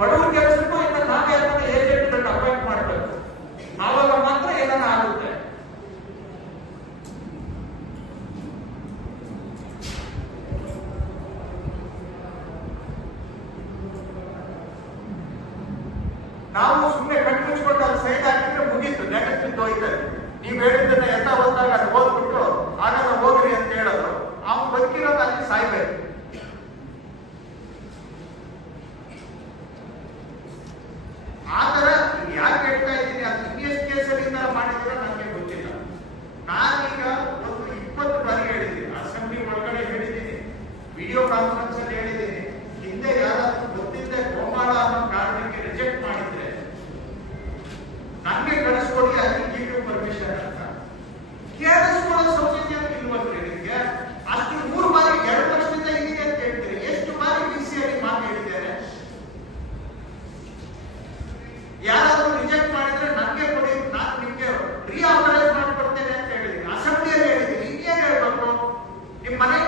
ಬಡವ್ರ ಕೆಲಸಕ್ಕೂ ಇದನ್ನ ನಾವೇ ಅದನ್ನ ಏಜೆಂಟ್ ಅಪಾಯಿಂಟ್ ಮಾಡಬೇಕು. ಆವಾಗ ಮಾತ್ರ ಏನಾನ ಆಗುತ್ತೆ. ನಾವು ಸುಮ್ಮನೆ ಕಣ್ಣು ಮುಚ್ಕೊಂಡು ಅಲ್ಲಿ ಸೈಡ್ ಹಾಕಿದ್ರೆ ಮುಗೀತು. ನೆಗೆಟಿವ್ ಹೋಯ್ತದೆ. ನೀವು ಹೇಳಿದ್ದನ್ನ ಎಲ್ಲ ಹೋದಾಗ ಅದು ಓದ್ಬಿಟ್ಟು ಆಗಲ್ಲ ಹೋಗ್ರಿ ಅಂತ ಹೇಳೋದು. ಅವ್ನು ಬದುಕಿರೋದು ಅಲ್ಲಿ ಸಾಯ್ಬೇಕು. ವಿಡಿಯೋ ಕಾನ್ಫರೆನ್ಸ್ ಅಲ್ಲಿ ಹೇಳಿದ್ದೇನೆ. ಹಿಂದೆ ಯಾರಾದ್ರೂ ಗೊತ್ತಿದ್ದೆ ಗೋಮಾಳ ಅನ್ನೋ ಕಾರಣಕ್ಕೆ ರಿಜೆಕ್ಟ್ ಮಾಡಿದ್ರೆ ನನಗೆ ಕಳಿಸ್ಕೊಡಿ, ಅಲ್ಲಿ ಗಿವ್ ಯು ಪರ್ಮಿಷನ್ ಅಂತ. ಕೇಳಿಸ್ಕೊಳ್ಳೋ ಸೌಜನ್ಯ ಇಲ್ವಲ್ರಿ ನಿಮ್ಗೆ? ಅಷ್ಟು ಮೂರು ಬಾರಿ ಎರಡು ವರ್ಷದಿಂದ ಇದೀನಿ ಅಂತ ಹೇಳ್ತೀರಿ. ಎಷ್ಟು ಬಾರಿ ಬಿ ಸಿ ಅಲ್ಲಿ ಮಾತು ಹೇಳಿದ್ದೇನೆ ಯಾರಾದ್ರೂ ರಿಜೆಕ್ಟ್ ಮಾಡಿದ್ರೆ ನನಗೆ ಕೊಡಿ, ನಾನು ನಿಮ್ಗೆ ರಿಆಥರೈಸ್ ಮಾಡ್ಕೊಡ್ತೇನೆ ಅಂತ ಹೇಳಿದ್ದೀನಿ. ಅಸೆಂಬ್ಲಿಯಲ್ಲಿ ಹೇಳಿದ್ದೀನಿ. ಇನ್ನೇನು ಹೇಳ್ಬೇಕು? ನಿಮ್ಮ ಮನೆ